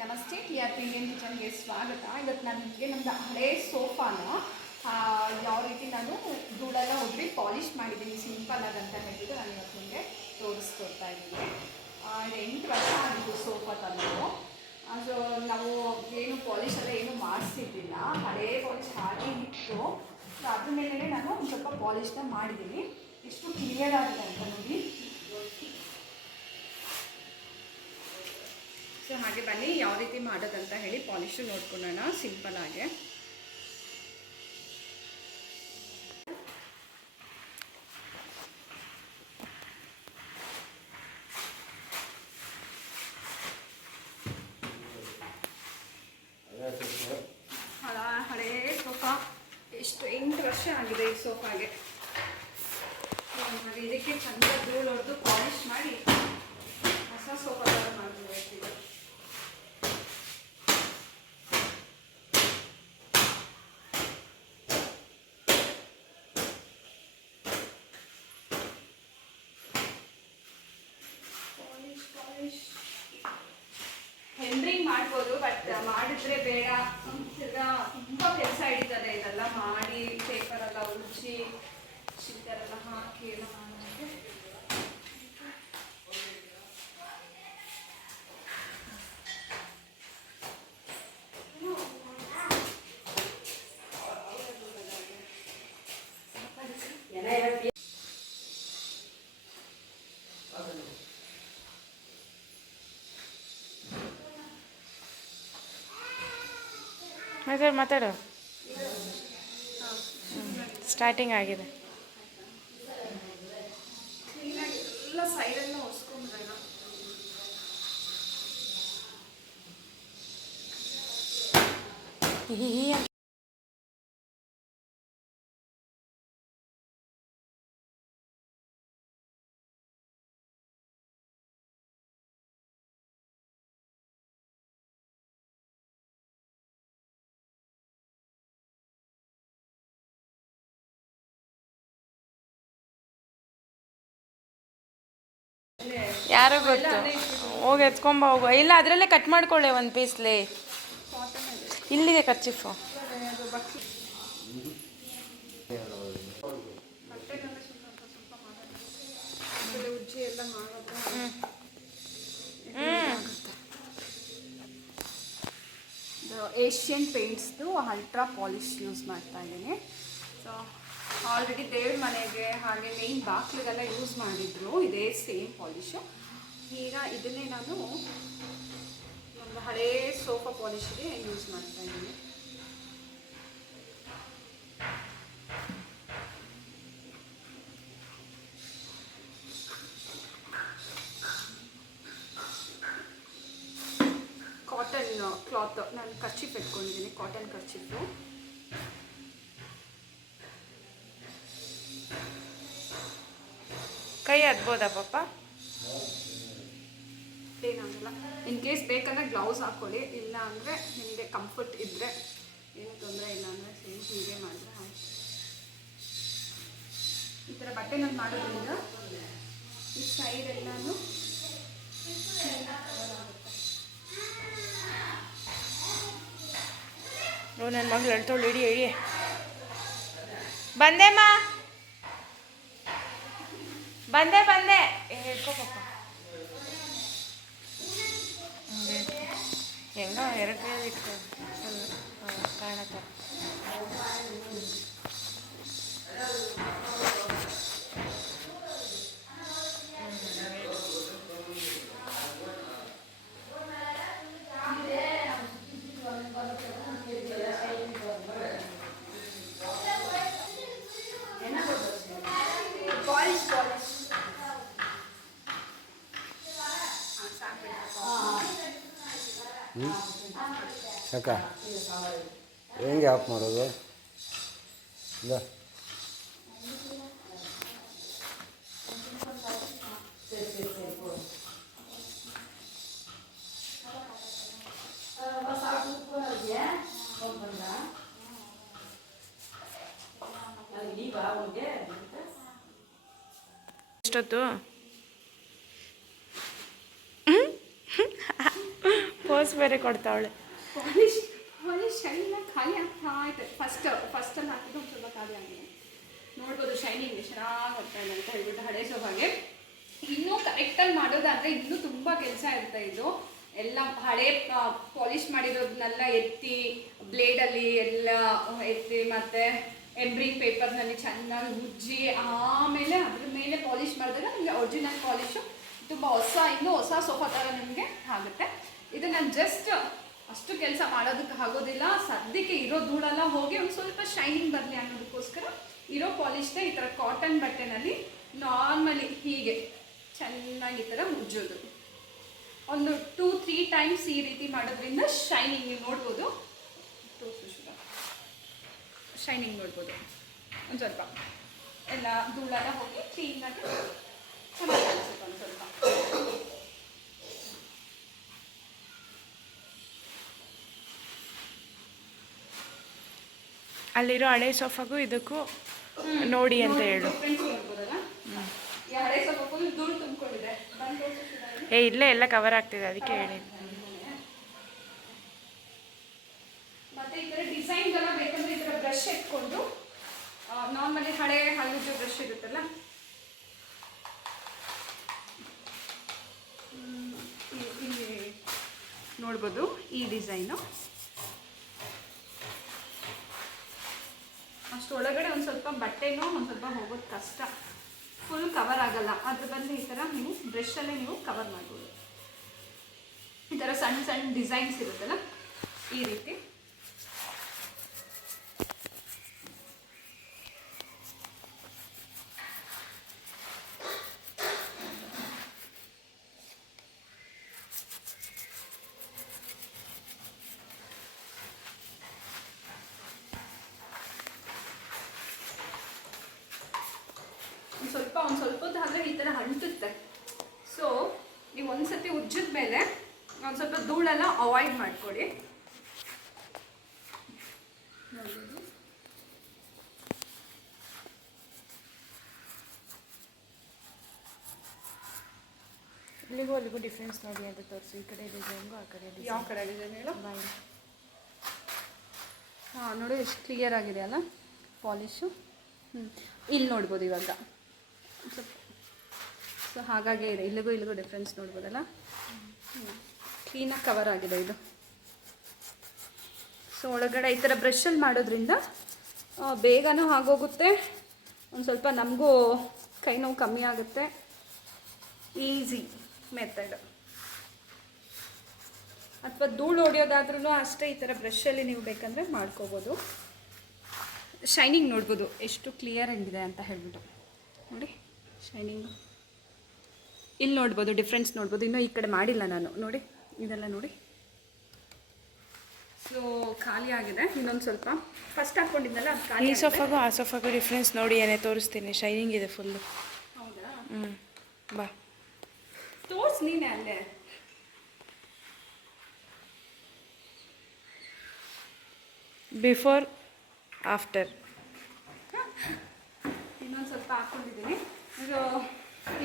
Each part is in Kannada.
ನಮಸ್ತೆ, ಟಿ ಆರ್ ಪಿ ಇಂಡಿಯನ್ ಕಿಚನ್ಗೆ ಸ್ವಾಗತ. ಇವತ್ತು ನಾನು ನಿಮಗೆ ನಮ್ಮದು ಹಳೆ ಸೋಫಾನ ಯಾವ ರೀತಿ ನಾನು ಧೂಳೆಲ್ಲ ಒಬ್ಬರಿ ಪಾಲಿಷ್ ಮಾಡಿದ್ದೀನಿ, ಸಿಂಪಲ್ ಆಗಂತ ಹೇಳಿಬಿಟ್ಟು ನಾನು ಇವತ್ತು ನಿಮಗೆ ತೋರಿಸ್ಕೊಡ್ತಾ ಇದ್ದೀನಿ. ಎಂಟು ವರ್ಷ ಆಗಿದ್ದು ಸೋಫಾ ತಂದು. ಅದು ನಾವು ಏನು ಪಾಲಿಶ್ ಎಲ್ಲ ಏನು ಮಾಡಿಸಿದ್ದಿಲ್ಲ ಹಳೇ ಪಾಲಿಶ್ ಹಾಗೆ ಇತ್ತು. ಅದ್ರ ಮೇಲೆ ನಾನು ಒಂದು ಸ್ವಲ್ಪ ಪಾಲಿಷ್ನ ಮಾಡಿದ್ದೀನಿ. ಎಷ್ಟು ಕ್ಲಿಯರ್ ಆಗಿದೆ ಅಂತ ನೋಡಿ. ಸೊ ಹಾಗೆ ಬನ್ನಿ, ಯಾವ ರೀತಿ ಮಾಡೋದಂತ ಹೇಳಿ ಪಾಲಿಶು ನೋಡ್ಕೊಳ್ಳೋಣ, ಸಿಂಪಲ್ ಆಗಿ. ಸೋಫಾ. ಎಷ್ಟು ಎಂಟು ವರ್ಷ ಆಗಿದೆ ಈ ಸೋಫಾಗೆ. ಇದಕ್ಕೆ ಚಂದ ಧೂಳು ಹೊಡೆದು ಪಾಲಿಶ್ ಮಾಡಿ ಹೊಸ ಸೋಫಾ ಥರ ಮಾಡ್ಬೇಕು ಇದು. ಪಾಲಿಶ್ ಪಾಲಿಶ್ ಹೆಂಡ್ರಿಂಗ್ ಮಾಡ್ಬೋದು ಬಟ್ ಮಾಡಿದ್ರೆ ಬೇಡ. ತುಂಬ ಕೆಲಸ ಹಿಡಿತದೆ. ಇದೆಲ್ಲ ಮಾಡಿ ಪೇಪರ್ ಎಲ್ಲ ಉಜ್ಜಿ ಎಲ್ಲ ಹಾಕಿ ಎಲ್ಲ ಮಾಡೋದಕ್ಕೆ ಮಾತಾಡು. ಮಾತಾಡು ಸ್ಟಾರ್ಟಿಂಗ್ ಆಗಿದೆ. ಕ್ಲೀನಾಗಿ ಯಾರೋ ಗೊತ್ತು? ಹೋಗಿ ಎತ್ಕೊಂಬ ಹೋಗು. ಇಲ್ಲ, ಅದರಲ್ಲೇ ಕಟ್ ಮಾಡ್ಕೊಳ್ಳೆ ಒಂದು ಪೀಸ್ಲಿ ಇಲ್ಲಿಗೆ ಇದು ಏಷ್ಯನ್ ಪೇಂಟ್ಸ್ದು ಅಲ್ಟ್ರಾ ಪಾಲಿಶ್ ಯೂಸ್ ಮಾಡ್ತಾ ಇದ್ದೀನಿ. ಸೊ ಆಲ್ರೆಡಿ ದೇವ್ರ ಮನೆಗೆ, ಹಾಗೆ ಮೇನ್ ಬಾಕ್ಲಿಗೆಲ್ಲ ಯೂಸ್ ಮಾಡಿದ್ರು, ಇದೇ ಸೇಮ್ ಪಾಲಿಶು ಈಗ ಇದನ್ನೇ ನಾನು ಒಂದು ಹಳೇ ಸೋಫಾ ಪಾಲಿಶ್ಗೆ ಯೂಸ್ ಮಾಡ್ತಾ ಇದ್ದೀನಿ. ಕಾಟನ್ ಕ್ಲಾತ್ ನಾನು ಖರ್ಚಿಪ್ ಇಟ್ಕೊಂಡಿದ್ದೀನಿ ಕಾಟನ್ ಖರ್ಚಿಪ್ಪು ಕೈ ಹತ್ಬೋದಾ ಪಾಪ? ಏನಾಗಲ್ಲ. ಇನ್ ಕೇಸ್ ಬೇಕಂದ್ರೆ ಗ್ಲೌಸ್ ಹಾಕ್ಕೊಳ್ಳಿ ಇಲ್ಲ ಅಂದರೆ ನಿಮಗೆ ಕಂಫರ್ಟ್ ಇದ್ದರೆ ಏನು ತೊಂದರೆ ಇಲ್ಲ ಅಂದರೆ ಸೇಮ್ ಹೀಗೆ ಮಾಡಿದ್ರೆ ಆಯಿತು. ಈ ಥರ ಬಟ್ಟೆ ನಾನು ಮಾಡೋದ್ರಿಂದ ಈ ಸೈಡ್ ಎಲ್ಲಾನು ಓ ನನ್ನ ಮಗಳು ಹೇಳ್ತಾಳು ಇಡಿ ಇಡಿ. ಬಂದೆಮ್ಮ ಬಂದೆ ಬಂದೆ. ಪಾಪ ಹಂಗೆ. ಹೆಂಗೋ ಎರಡು ಕೈಯಲ್ಲಿ ಇಟ್ಕೊ. ಕಾಣತ್ತ. ಪಾಲಿಶ್ ಪಾಲಿಶ್ ಯಾಕ ಹೆಂಗೆ ಆಫ್ ಮಾಡೋದು ಇಲ್ಲ ಎಷ್ಟೊತ್ತು? ಪೋಸ್ ಬೇರೆ ಕೊಡ್ತಾವಳೆ. ಪಾಲಿಶ್ ಪಾಲಿಶ್ ಶೈನಿಂಗ್ ಖಾಲಿ ಆಗ್ತಾ ಇದೆ. ಫಸ್ಟ್ ಫಸ್ಟಲ್ಲಿ ಹಾಕಿದ್ದು ಒಂದು ಸ್ವಲ್ಪ ಖಾಲಿ ಆಗಿದೆ. ನೋಡ್ಬೋದು ಶೈನಿಂಗ್ ಚೆನ್ನಾಗಿ ಹೋಗ್ತಾ ಇದೆ ಅಂತ ಹೇಳ್ಬಿಟ್ಟು ಹಳೆ ಸೋಫಾಗೆ ಇನ್ನೂ ಕರೆಕ್ಟಾಗಿ ಮಾಡೋದಾದ್ರೆ ಇನ್ನೂ ತುಂಬ ಕೆಲಸ ಇರುತ್ತೆ ಇದು. ಎಲ್ಲ ಹಳೆ ಪಾಲಿಶ್ ಮಾಡಿರೋದನ್ನೆಲ್ಲ ಎತ್ತಿ ಬ್ಲೇಡಲ್ಲಿ ಎಲ್ಲ ಎತ್ತಿ ಮತ್ತೆ ಎಂಬ್ರಿಂಗ್ ಪೇಪರ್ನಲ್ಲಿ ಚೆನ್ನಾಗಿ ಉಜ್ಜಿ, ಆಮೇಲೆ ಅದ್ರ ಮೇಲೆ ಪಾಲಿಶ್ ಮಾಡಿದಾಗ ನಿಮಗೆ ಒರಿಜಿನಲ್ ಪಾಲಿಶು. ತುಂಬ ಹೊಸ, ಇನ್ನೂ ಹೊಸ ಸೋಫಾ ಥರ ನಿಮಗೆ ಆಗುತ್ತೆ. ಇದು ನಾನು ಜಸ್ಟ್ ಅಷ್ಟು ಕೆಲಸ ಮಾಡೋದಕ್ಕೆ ಆಗೋದಿಲ್ಲ. ಸದ್ಯಕ್ಕೆ ಇರೋ ಧೂಳೆಲ್ಲ ಹೋಗಿ ಒಂದು ಸ್ವಲ್ಪ ಶೈನಿಂಗ್ ಬರಲಿ ಅನ್ನೋದಕ್ಕೋಸ್ಕರ ಇರೋ ಪಾಲಿಶ್ನ ಈ ಥರ ಕಾಟನ್ ಬಟ್ಟೆನಲ್ಲಿ ನಾರ್ಮಲಿ ಹೀಗೆ ಚೆನ್ನಾಗಿ ಈ ಥರ ಮುಜ್ಜೋದು. ಒಂದು ಟೂ ತ್ರೀ ಟೈಮ್ಸ್ ಈ ರೀತಿ ಮಾಡೋದ್ರಿಂದ ಶೈನಿಂಗ್ ನೀವು ನೋಡ್ಬೋದು. ಶೈನಿಂಗ್ ನೋಡ್ಬೋದು. ಒಂದು ಸ್ವಲ್ಪ. ಎಲ್ಲ ಧೂಳೆಲ್ಲ ಹೋಗಿ ಕ್ಲೀನಾಗಿ ಚೆನ್ನಾಗಿ ಒಂದು ಸ್ವಲ್ಪ. ಅಲ್ಲಿರೋ ಹಳೆ ಸೋಫಾಗೂ ಇದಕ್ಕೂ ನೋಡಿ ಅಂತ ಹೇಳು. ಏ ಇಲ್ಲೇ ಎಲ್ಲ ಕವರ್ ಆಗ್ತಿದೆ ಅದಕ್ಕೆ ಹೇಳಿ. ನಾರ್ಮಲಿ ಹಲ್ಲುಜ್ಜೋ ಬ್ರಷ್ ಇರುತ್ತಲ್ಲ? ನೋಡ್ಬೋದು ಈ ಡಿಸೈನು ಅಷ್ಟೊಳಗಡೆ ಒಂದು ಸ್ವಲ್ಪ ಬಟ್ಟೆನೂ ಒಂದು ಸ್ವಲ್ಪ ಹೋಗೋದು ಕಷ್ಟ. ಫುಲ್ ಕವರ್ ಆಗಲ್ಲ. ಅದ್ರ ಬಂದು ಈ ಥರ ನೀವು ಬ್ರಷಲ್ಲೇ ನೀವು ಕವರ್ ಮಾಡ್ಬೋದು. ಈ ಥರ ಸಣ್ಣ ಸಣ್ಣ ಡಿಸೈನ್ಸ್ ಇರುತ್ತಲ್ಲ, ಈ ರೀತಿ ಒಂದು ಸ್ವಲ್ಪ ಒಂದು ಸ್ವಲ್ಪ ಆದರೆ ಅಂಟುತ್ತೆ. ಸೊ ನೀವು ಒಂದ್ಸತಿ ಉಜ್ಜಿದ ಮೇಲೆ ಒಂದು ಸ್ವಲ್ಪ ಧೂಳೆಲ್ಲ ಅವಾಯ್ಡ್ ಮಾಡ್ಕೊಳ್ಳಿ. ಇಲ್ಲಿಗೂ ಅಲ್ಲಿಗೂ ಡಿಫ್ರೆನ್ಸ್ ನೋಡಿ ಅಂತ ತೋರಿಸಿ. ಈ ಕಡೆ ಡಿಸೈನ್ಗೂ ಆ ಕಡೆ ಯಾವ ಕಡೆ ಡಿಸೈನ್ ಹೇಳು? ಬಾಯಿ ಹಾಂ ನೋಡಿ ಎಷ್ಟು ಕ್ಲಿಯರ್ ಆಗಿದೆ ಅಲ್ಲ? ಪಾಲಿಶು ಹ್ಞೂ ಇಲ್ಲಿ ನೋಡ್ಬೋದು ಇವಾಗ. ಸ್ವಲ್ಪ ಸೊ ಹಾಗಾಗೇ ಇದೆ. ಇಲ್ಲಿಗೂ ಇಲ್ಲಿಗೂ ಡಿಫ್ರೆನ್ಸ್ ನೋಡ್ಬೋದಲ್ಲ? ಕ್ಲೀನಾಗಿ ಕವರ್ ಆಗಿದೆ ಇದು. ಸೊ ಒಳಗಡೆ ಈ ಥರ ಬ್ರಷಲ್ಲಿ ಮಾಡೋದ್ರಿಂದ ಬೇಗನೂ ಆಗೋಗುತ್ತೆ. ಒಂದು ಸ್ವಲ್ಪ ನಮಗೂ ಕೈ ನೋವು ಕಮ್ಮಿ ಆಗುತ್ತೆ. ಈಸಿ ಮೆಥಡ್ ಅಥವಾ ಧೂಳು ಹೊಡೆಯೋದಾದ್ರೂ ಅಷ್ಟೇ ಈ ಥರ ಬ್ರಷಲ್ಲಿ ನೀವು ಬೇಕಂದರೆ ಮಾಡ್ಕೋಬೋದು. ಶೈನಿಂಗ್ ನೋಡ್ಬೋದು. ಎಷ್ಟು ಕ್ಲಿಯರ್ ಆಗಿದೆ ಅಂತ ಹೇಳ್ಬಿಟ್ಟು. ನೋಡಿ ಶೈನಿಂಗು ಇಲ್ಲಿ ನೋಡ್ಬೋದು ಡಿಫ್ರೆನ್ಸ್ ನೋಡ್ಬೋದು. ಇನ್ನೂ ಈ ಕಡೆ ಮಾಡಿಲ್ಲ ನಾನು. ನೋಡಿ ಇದೆಲ್ಲ ನೋಡಿ. ಸೊ ಖಾಲಿ ಆಗಿದೆ. ಇನ್ನೊಂದು ಸ್ವಲ್ಪ. ಫಸ್ಟ್ ಹಾಕ್ಕೊಂಡಿದ್ದಲ್ಲ ಖಾಲಿ ಈ. ಸೋಫಾಗೂ ಆ ಸೋಫಾಗೂ ಡಿಫ್ರೆನ್ಸ್ ನೋಡಿ ಏನೇ ತೋರಿಸ್ತೀನಿ. ಶೈನಿಂಗ್ ಇದೆ ಫುಲ್ಲು ಹೌದಾ? ಹ್ಞೂ ಬಾ. ತೋರ್ಸ್ ನೀನೆ ಅಲ್ಲೇ. ಬಿಫೋರ್ ಆಫ್ಟರ್ ಇನ್ನೊಂದು ಸ್ವಲ್ಪ ಹಾಕ್ಕೊಂಡಿದ್ದೀನಿ ಇದು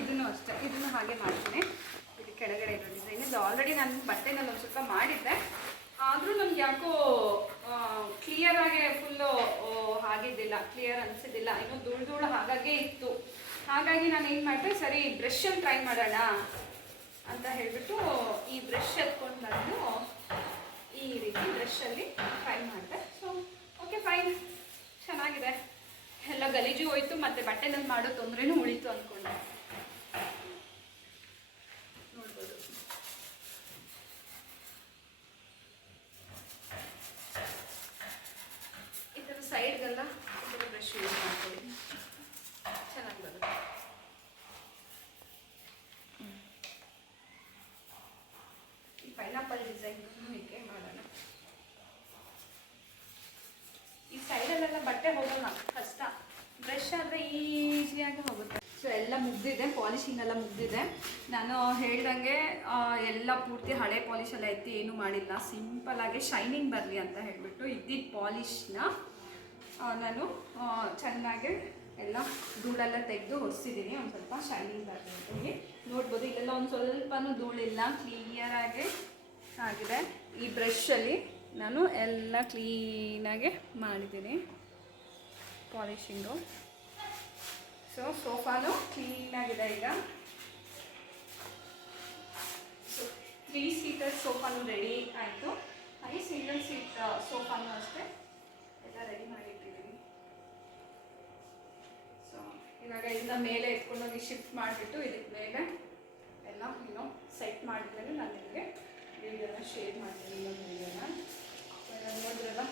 ಇದನ್ನು ಅಷ್ಟೇ, ಇದನ್ನು ಹಾಗೆ ಮಾಡ್ತೀನಿ. ಇದು ಕೆಳಗಡೆ ಇರೋ ಡಿಸೈನ್ ಇದು ಆಲ್ರೆಡಿ ನಾನು ಬಟ್ಟೆನಲ್ಲಿ ಒಂದು ಸ್ವಲ್ಪ ಮಾಡಿದ್ದೆ. ಆದರೂ ನಮ್ಗೆ ಯಾಕೋ ಕ್ಲಿಯರ್ ಆಗಿ ಫುಲ್ಲು ಆಗಿದ್ದಿಲ್ಲ ಕ್ಲಿಯರ್ ಅನಿಸಿದ್ದಿಲ್ಲ. ಇನ್ನೂ ಧೂಳು ಧೂಳು ಹಾಗಾಗೇ ಇತ್ತು. ಹಾಗಾಗಿ ನಾನು ಏನು ಮಾಡಿದೆ, ಸರಿ ಬ್ರಷಲ್ಲಿ ಟ್ರೈ ಮಾಡೋಣ ಅಂತ ಹೇಳಿಬಿಟ್ಟು ಈ ಬ್ರಷ್ ಎತ್ಕೊಂಡು ಬಂದು ಈ ರೀತಿ ಬ್ರಷಲ್ಲಿ ಟ್ರೈ ಮಾಡಿದೆ. ಸೊ ಓಕೆ ಫೈನ್ ಚೆನ್ನಾಗಿದೆ. ಎಲ್ಲ ಗಲೀಜು ಹೋಯ್ತು, ಮತ್ತೆ ಬಟ್ಟೆನಲ್ಲಿ ಮಾಡೋ ತೊಂದರೆನೂ ಉಳಿತು ಅಂದ್ಕೊಂಡೆ ನೋಡ್ಬೋದು ಈ ಥರ ಸೈಡ್ಗೆಲ್ಲ ಈ ಥರ ಬ್ರಷ್ ಯೂಸ್ ಮಾಡ್ಕೊಳ್ಳಿ ಚೆನ್ನಾಗಿ ಬರುತ್ತೆ ಈ ಪೈನಾಪಲ್ ಡಿಸೈನ್ ಹೀಗೆ ಮಾಡೋಣ ಈ ಸೈಡಲ್ಲೆಲ್ಲ ಬಟ್ಟೆ ಹೋಗೋಲ್ಲ ಕಷ್ಟ. ಬ್ರಷ್ ಆದರೆ ಈಸಿಯಾಗಿ ಹೋಗುತ್ತೆ. ಸೊ ಎಲ್ಲ ಮುಗ್ದಿದೆ ಪಾಲಿಶಿಂಗ್ ಎಲ್ಲ ಮುಗ್ದಿದೆ. ನಾನು ಹೇಳ್ದಂಗೆ ಎಲ್ಲ ಪೂರ್ತಿ ಹಳೆ ಪಾಲಿಶ್ ಎಲ್ಲ ಎತ್ತಿ ಏನೂ ಮಾಡಿಲ್ಲ. ಆಗಿ ಶೈನಿಂಗ್ ಬರಲಿ ಅಂತ ಹೇಳಿಬಿಟ್ಟು ಇದ್ದಿದ್ದ ಪಾಲಿಶ್ನ ನಾನು ಚೆನ್ನಾಗೆ ಎಲ್ಲ ಧೂಳೆಲ್ಲ ತೆಗೆದು ಹೊಸಿದ್ದೀನಿ ಒಂದು ಸ್ವಲ್ಪ ಶೈನಿಂಗ್ ಬರಲಿ ಅಂತ ನೋಡ್ಬೋದು. ಇಲ್ಲೆಲ್ಲ ಒಂದು ಸ್ವಲ್ಪನೂ ಧೂಳಿಲ್ಲ ಕ್ಲಿಯರಾಗಿ ಆಗಿದೆ. ಈ ಬ್ರಷಲ್ಲಿ ನಾನು ಎಲ್ಲ ಕ್ಲೀನಾಗಿ ಮಾಡಿದ್ದೀನಿ ಪಾಲಿಶಿಂಗು ಸೊ ಸೋಫಾನು ಕ್ಲೀನಾಗಿದೆ ಈಗ. ಸೊ ತ್ರೀ ಸೀಟರ್ ಸೋಫಾನು ರೆಡಿ ಆಯಿತು. ಹಾಗೆ ಸಿಂಗಲ್ ಸೀಟ್ ಸೋಫಾನು ಅಷ್ಟೇ. ಎಲ್ಲ ರೆಡಿ ಮಾಡಿಟ್ಟಿದ್ದೀನಿ. ಸೊ ಇವಾಗ ಇದನ್ನ ಮೇಲೆ ಎತ್ಕೊಂಡೋಗಿ ಶಿಫ್ಟ್ ಮಾಡಿಬಿಟ್ಟು ಇದಕ್ಕೆ ಮೇಲೆ ಎಲ್ಲ ಇನ್ನೂ ಸೆಟ್ ಮಾಡಿದ್ಮೇಲೆ ನಾನು ನಿಮಗೆ ವಿಡಿಯೋನ ಶೇರ್ ಮಾಡ್ತೀನಿ ವಿಡಿಯೋನ ನೋಡಿದ್ರಲ್ಲ?